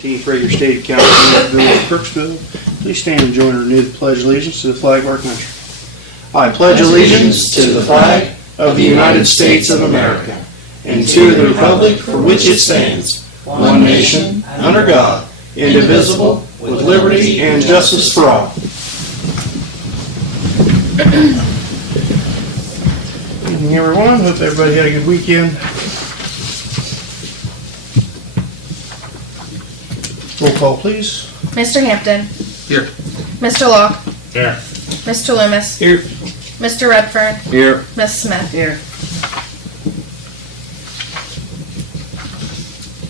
17th regular state council meeting of the Village of Crooksville. Please stand and join and renew the pledge of allegiance to the flag of our country. I pledge allegiance to the flag of the United States of America and to the republic for which it stands, one nation, under God, indivisible, with liberty and justice for all. Good evening, everyone. Hope everybody had a good weekend. Roll call, please. Mr. Hampton. Here. Mr. Locke. Here. Mr. Loomis. Here. Mr. Redfern. Here. Ms. Smith. Here.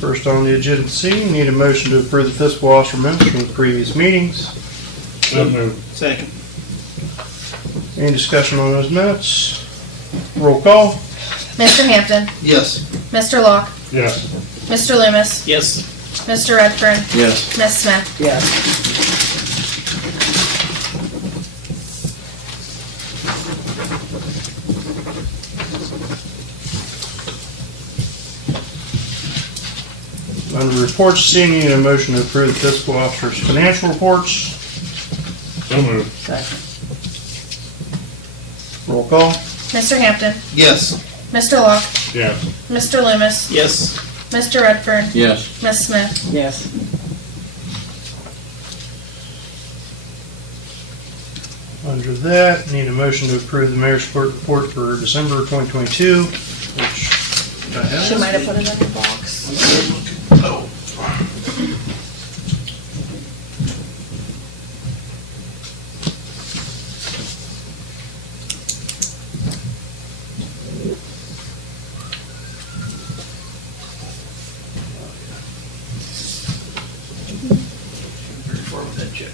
First on the agenda this evening, need a motion to approve the fiscal officer minutes from the previous meetings. So moved. Second. Any discussion on those minutes? Roll call. Mr. Hampton. Yes. Mr. Locke. Yes. Mr. Loomis. Yes. Mr. Redfern. Yes. Ms. Smith. Yes. Under reports this evening, need a motion to approve the fiscal officer's financial reports. So moved. Second. Roll call. Mr. Hampton. Yes. Mr. Locke. Yes. Mr. Loomis. Yes. Mr. Redfern. Yes. Ms. Smith. Yes. Under that, need a motion to approve the mayor's report for December 2022, which I have. She might have put it in your box. Oh. Very far with that check.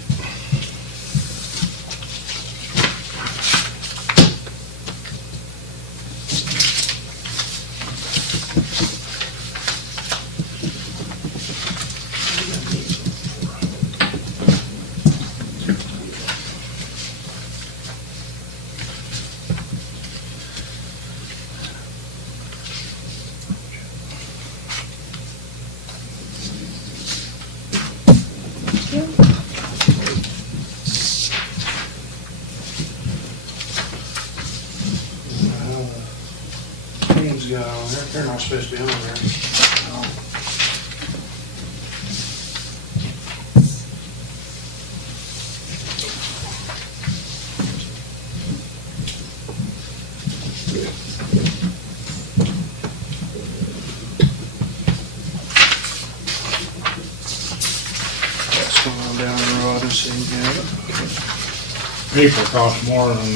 Names got on there. They're not supposed to be on there. That's going on down the road and see if you have it. Paper costs more than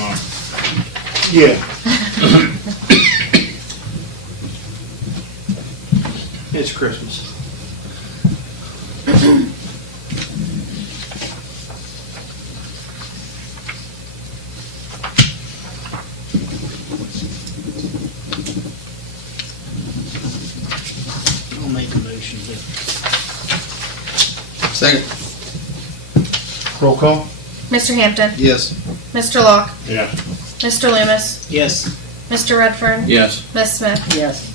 Yeah. It's Christmas. I'll make a motion to. Second. Roll call. Mr. Hampton. Yes. Mr. Locke. yes. Mr. Loomis. Yes. Mr. Redfern. Yes. Ms. Smith. Yes.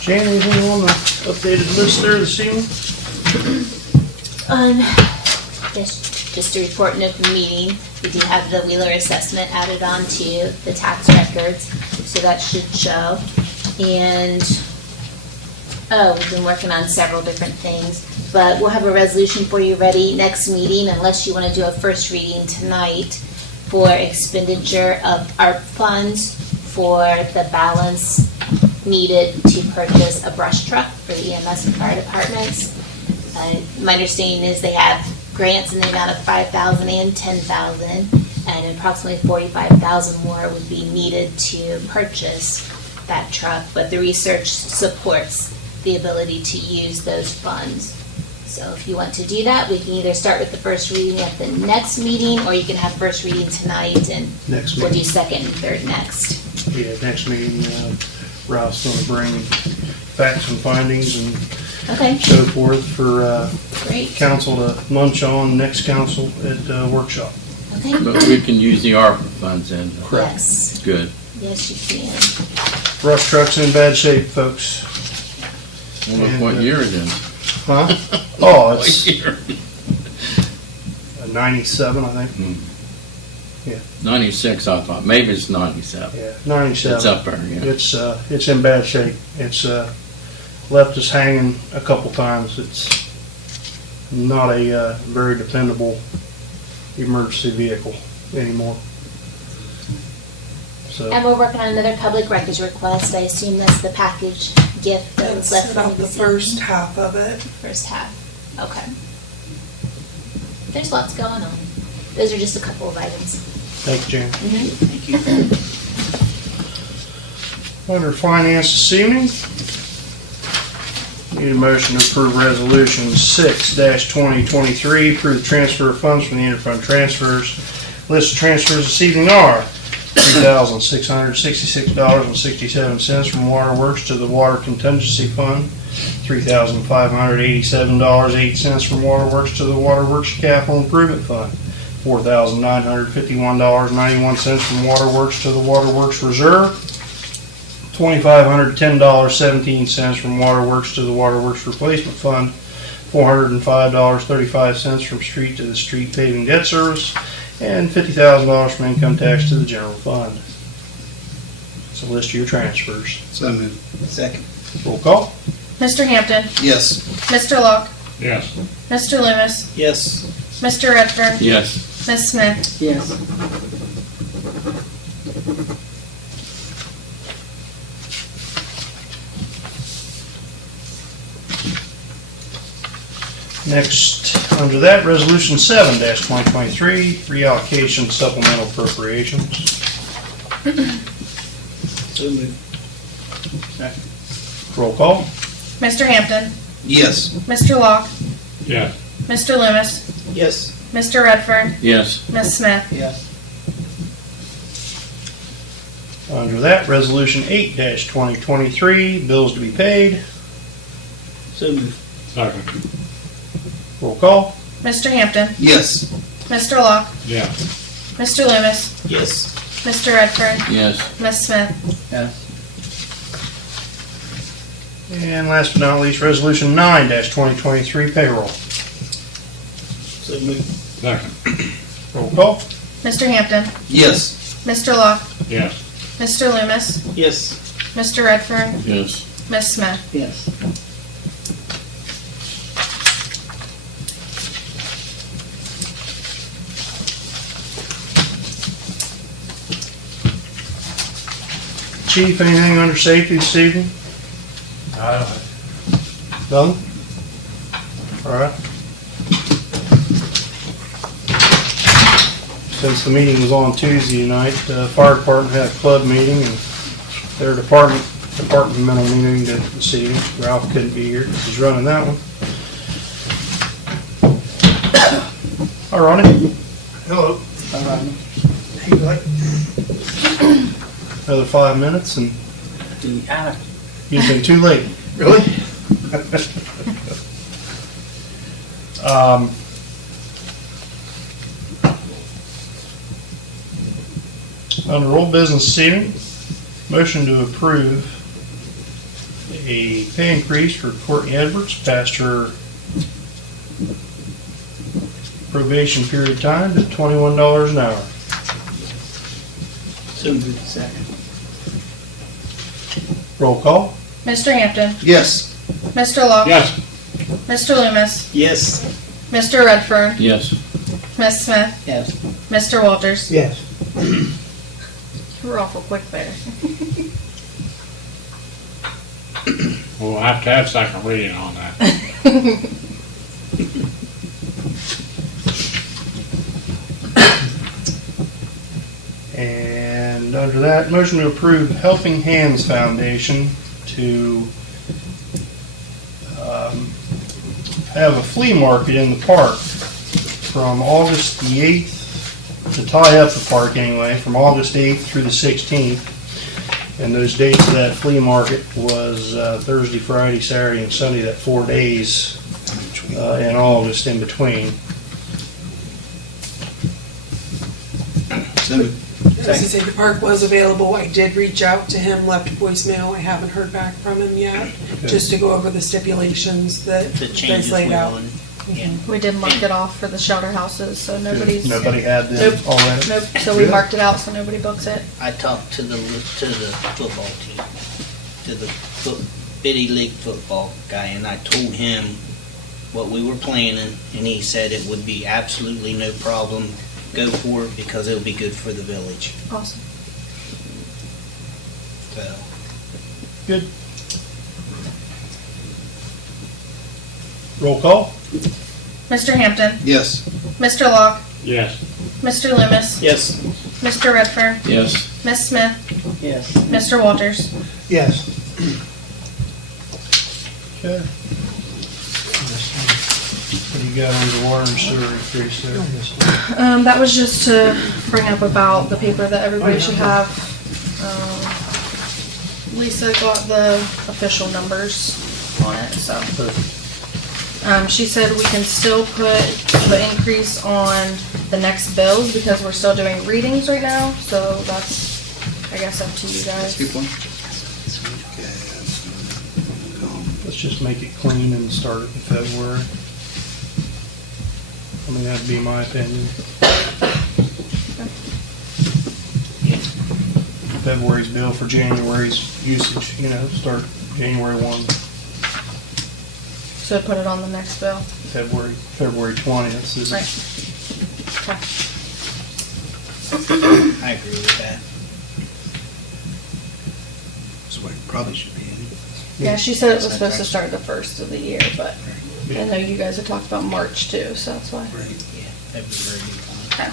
Jan, anything on the updated list there this evening? Just to report in the meeting, we do have the Wheeler assessment added on to the tax records, so that should show. And, we've been working on several different things, but we'll have a resolution for you ready next meeting, unless you want to do a first reading tonight for expenditure of ARP funds for the balance needed to purchase a brush truck for the EMS and fire departments. My understanding is they have grants in the amount of $5,000 and $10,000, and approximately $45,000 more would be needed to purchase that truck, but the research supports the ability to use those funds. So if you want to do that, we can either start with the first reading at the next meeting, or you can have first reading tonight, and Next we'll do meeting. second and third next. Yeah, next meeting, Ralph's gonna bring facts and findings and Okay, so forth for great. council to munch on next council at workshop. Okay? But we can use the ARPA funds then. Correct. Yes, Good. yes, you can. Brush truck's in bad shape, folks. Well, look what year it is. Huh? Oh, What it's year? a 97, I think. 96, I thought. Maybe it's 97. Yeah, 97. It's up there, yeah. It's in bad shape. It's left us hanging a couple times. It's not a very dependable emergency vehicle anymore. So, And we're working on another public records request. I assume that's the package gift that was left That's from about the first half of it. First half. Okay. There's lots going on. Those are just a couple of items. thank you, Jan. Thank you. Under finance this evening, need a motion to approve resolution 6-2023, approve the transfer of funds from the interfund transfers. List of transfers this evening are $3,666.67 from Waterworks to the Water Contingency Fund, $3,587.08 from Waterworks to the Waterworks Capital Improvement Fund, $4,951.91 from Waterworks to the Waterworks Reserve, $2,510.17 from Waterworks to the Waterworks Replacement Fund, $405.35 from street to the street paving debt service, and $50,000 from income tax to the general fund. It's a list of your transfers. So moved. Second. Roll call. Mr. Hampton, Yes. Mr. Locke, Yes. Mr. Loomis, Yes. Mr. Redfern, Yes. Ms. Smith. Yes. Next, under that, Resolution 7-2023, reallocation supplemental appropriations. So moved. Second. Roll call. Mr. Hampton, Yes. Mr. Locke, Yes. Mr. Loomis, Yes. Mr. Redfern, Yes. Ms. Smith. Yes. Under that, Resolution 8-2023, bills to be paid. So moved. Second. Roll call. Mr. Hampton, Yes. Mr. Locke, Yes. Mr. Loomis, Yes. Mr. Redfern, Yes. Ms. Smith. Yes. And last but not least, Resolution 9-2023, payroll. So moved. Second. Roll call. Mr. Hampton, Yes. Mr. Locke, Yes. Mr. Loomis, Yes. Mr. Redfern, Yes. Ms. Smith. Yes. Chief, anything under safety this evening? Done? All right. Since the meeting was on Tuesday night, the fire department had a club meeting and their departmental meeting this evening. Ralph couldn't be here, he's running that one. Hi, Ronnie. Hello. All right. Another 5 minutes and Yeah. you've been too late. Really? Under old business this evening, motion to approve a pay increase for Courtney Edwards past her probation period time to $21 an hour. So moved. Second. Roll call. Mr. Hampton, Yes. Mr. Locke, Yes. Mr. Loomis, Yes. Mr. Redfern, Yes. Ms. Smith, Yes. Mr. Walters. Yes. You were awful quick there. We'll have to have second reading on that. And under that, motion to approve Helping Hands Foundation to have a flea market in the park from August the 8th, to tie up the park anyway, from August 8th through the 16th. And those dates of that flea market was Thursday, Friday, Saturday, and Sunday, that 4 days in August in between. As I say, the park was available. I did reach out to him, left a voicemail. I haven't heard back from him yet, just to go over the stipulations that The you changes guys laid we out. on. Yeah. We did mark it off for the shelter houses, so nobody's. Nobody had them Nope. already? Nope, so we marked it out so nobody books it. I talked to the football team, to the Biddy League football guy, and I told him what we were planning, and he said it would be absolutely no problem. Go for it because it'll be good for the village. Awesome. So, Good. Roll call? Mr. Hampton, Yes. Mr. Locke, Yes. Mr. Loomis, yes. Mr. Redfern, Yes. Miss Smith, Yes. Mr. Walters. Yes. Okay. What do you got on the water and sewer increase there? That was just to bring up about the paper that everybody should have. Lisa got the official numbers on it, so. She said we can still put the increase on the next bills because we're still doing readings right now, so that's, I guess, up to you guys. Let's just make it clean and start it in February. I mean, that'd be my opinion. February's bill for January's usage, start January 1, So put it on the next bill. February 20th. Is Right. Okay. I agree with that. That's what it probably should be. Yeah, she said it was supposed to start the first of the year, but I know you guys had talked about March too, so that's why. Yeah, that'd be very good. Okay.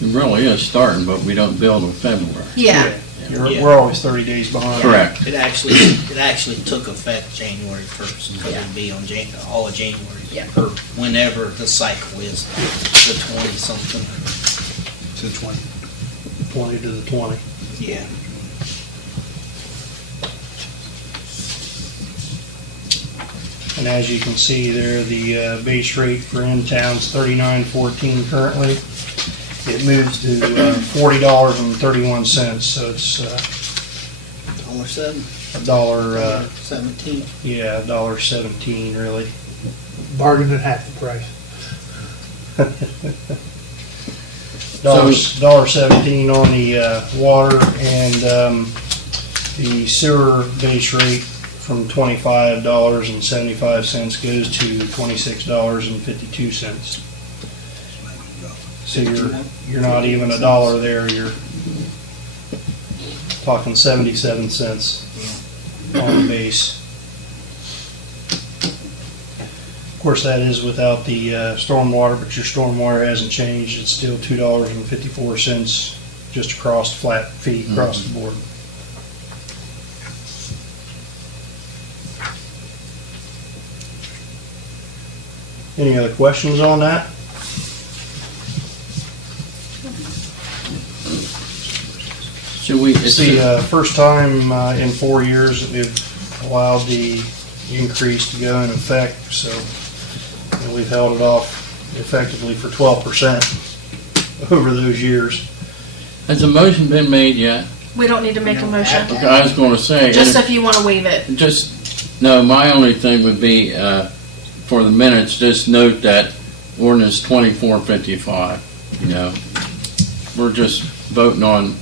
It really is starting, but we don't bill till February. Yeah. We're always 30 days behind. Correct. It actually took effect January 1st, because it'll be on all of January. Yeah. Or whenever the cycle is, the 20-something. To 20. 20 to the 20. Yeah. And as you can see there, the base rate for in-town's $39.14 currently. It moves to $40.31, so it's $1.07, $1, $1.17. yeah, $1.17 really. Bargain at half the price. $1.17 on the water, and the sewer base rate from $25.75 goes to $26.52. So you're not even $1 there, you're talking 77 cents on the base. Of course, that is without the stormwater, but your stormwater hasn't changed. It's still $2.54 just across, flat fee across the board. Any other questions on that? Should we, It's the first time in 4 years that we've allowed the increase to go in effect, so we've held it off effectively for 12% over those years. has a motion been made yet? We don't need to make a motion, Okay, I was gonna say. just if you want to waive it. No, my only thing would be, for the minutes, just note that ordinance 2455, we're just voting on,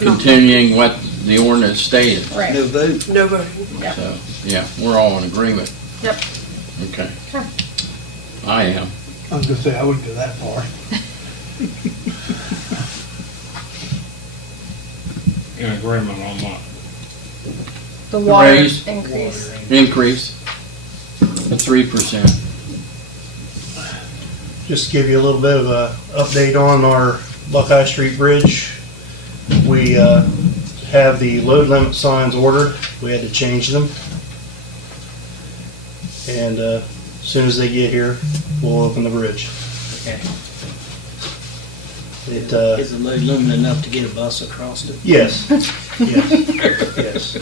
continuing what the ordinance stated. Right. No vote. No voting. So, yeah, we're all in agreement. Yep. Okay. Okay. I am. I was gonna say, I wouldn't go that far. In agreement on what? The water Raise. increase. Increase of 3%. Just to give you a little bit of a update on our Buckeye Street Bridge. We have the load limit signs ordered. We had to change them. And as soon as they get here, we'll open the bridge. Okay. It, Is the load limit enough to get a bus across it? yes, yes, yes.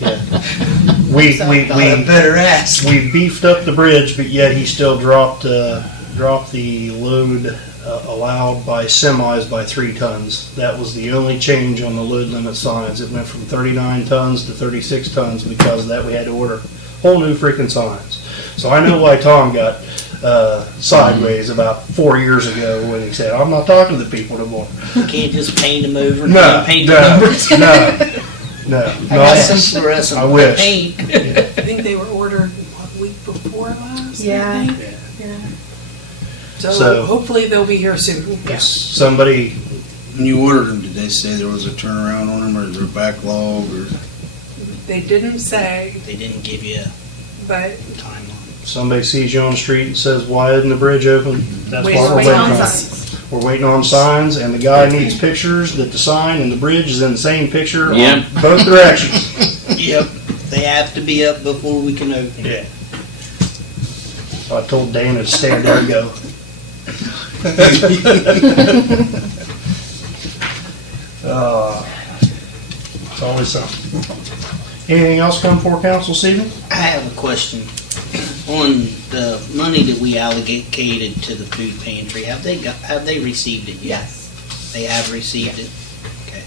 Yeah. We I better ask. we beefed up the bridge, but yet he still dropped the load allowed by semis by 3 tons. That was the only change on the load limit signs. It went from 39 tons to 36 tons. Because of that, we had to order whole new freaking signs. So I know why Tom got sideways about 4 years ago when he said, "I'm not talking to the people no more." You can't just paint them over and No, paint no, them over. no. I got some fluorescent I wish. paint. I think they were ordered, what, week before last, Yeah. I think? Yeah. So So- hopefully they'll be here soon. Somebody, When you ordered them, did they say there was a turnaround on them, or is there a backlog, or? They didn't say, They didn't give you a but timeline. somebody sees you on the street and says, "Why isn't the bridge open?" That's Wait- what we're wait waiting on on. signs. We're waiting on signs, and the guy needs pictures that the sign and the bridge is in the same picture Yep. on both directions. Yep, they have to be up before we can open it. So I told Dana to stand there and go. It's always something. Anything else come before council this evening? I have a question. On the money that we allocated to the food pantry, have they received it yet? Yes. They have received it? Okay.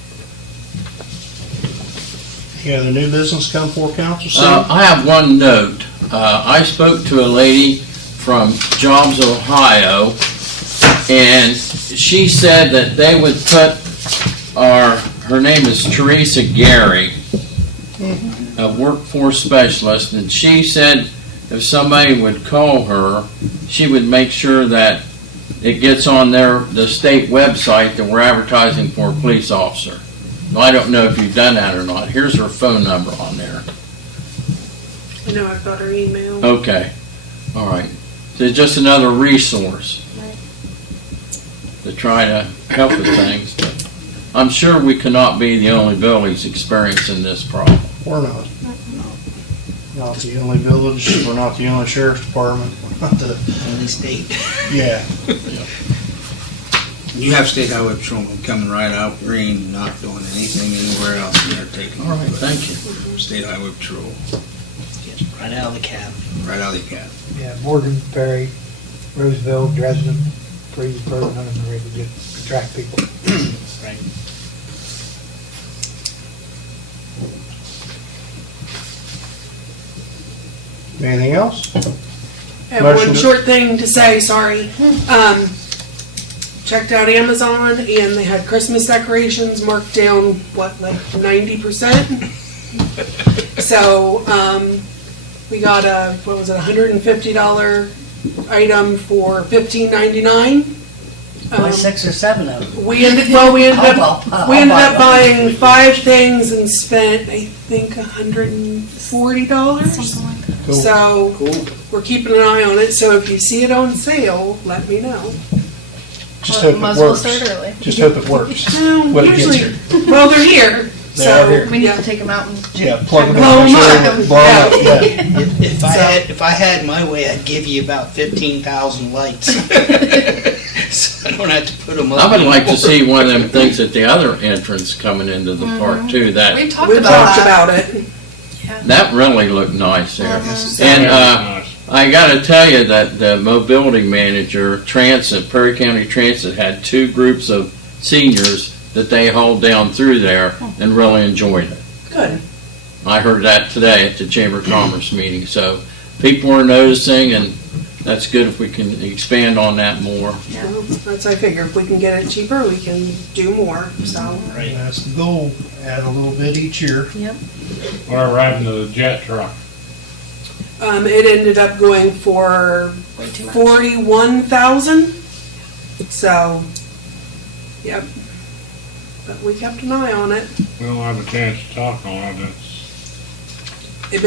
Any other new business come before council this evening? I have one note. I spoke to a lady from Jobs, Ohio, and she said that they would put her name is Teresa Gary, a workforce specialist, and she said if somebody would call her, she would make sure that it gets on the state website that we're advertising for a police officer. Now, I don't know if you've done that or not. Here's her phone number on there. I know I've got her email. Okay, all right. So it's just another resource to try to help with things. But I'm sure we cannot be the only buildings experiencing this problem. We're not. Not the only village, we're not the only sheriff's department, we're not the, Only state. yeah. You have state highway patrolmen coming right out green, not doing anything anywhere else, and they're taking. All right, thank you. State highway patrol, Right out of the cab. right out of the cab. Yeah, Morgan, Perry, Roseville, Dresden, Freesburg, none of them are really good to track people. Right. Anything else? I have Motion one to- short thing to say, sorry. Checked out Amazon and they had Christmas decorations marked down, what, like 90%? So, we got a, what was it, $150 item for $15.99. Buy 6 or 7 of them. We ended up buying 5 things and spent, I think, $140. Something like that. Cool. So, Cool. we're keeping an eye on it, so if you see it on sale, let me know. Just Well, hope might it as well works. start early. Just hope it works. No, When it gets usually, well, they're here, They are so, here. We need yeah. to take them out and Yeah, plug them in. Blow 'em make sure up. they blow 'em up, yeah. If I had my way, I'd give you about 15,000 lights. So I don't have to put them up. I would like to anymore. see one of them things at the other entrance coming into the park too. That we've talked We've about talked that. about it. that really looked nice there. Uh-huh. And Nice. I got to tell you that the mobility manager, Transit, Perry County Transit, had 2 groups of seniors that they hauled down through there and really enjoyed it. Good. I heard that today at the Chamber of Commerce meeting. So people are noticing, and that's good if we can expand on that more. Well, that's, I figure, if we can get it cheaper, we can do more, so. Right. That's the goal, add a little bit each year. Whatever happened to the jet truck? It ended up going for Way too much. 41,000. So, yep. But we kept an eye on it. We don't have a chance to talk on it. It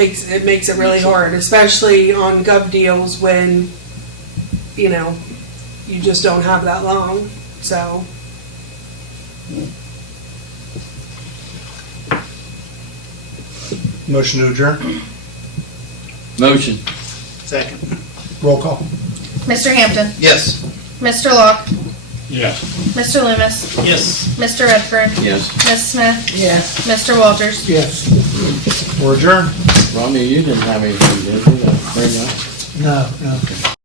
makes it really hard, especially on gov deals when, you know, you just don't have that long, so. Motion to adjourn, Motion. Second. roll call. Mr. Hampton, Yes. Mr. Locke, Yes. Mr. Loomis, Yes. Mr. Redfern, Yes. Ms. Smith, Yes. Mr. Walters. Yes. We're adjourned. Rodney, you didn't have anything, did you, to bring up? No, no.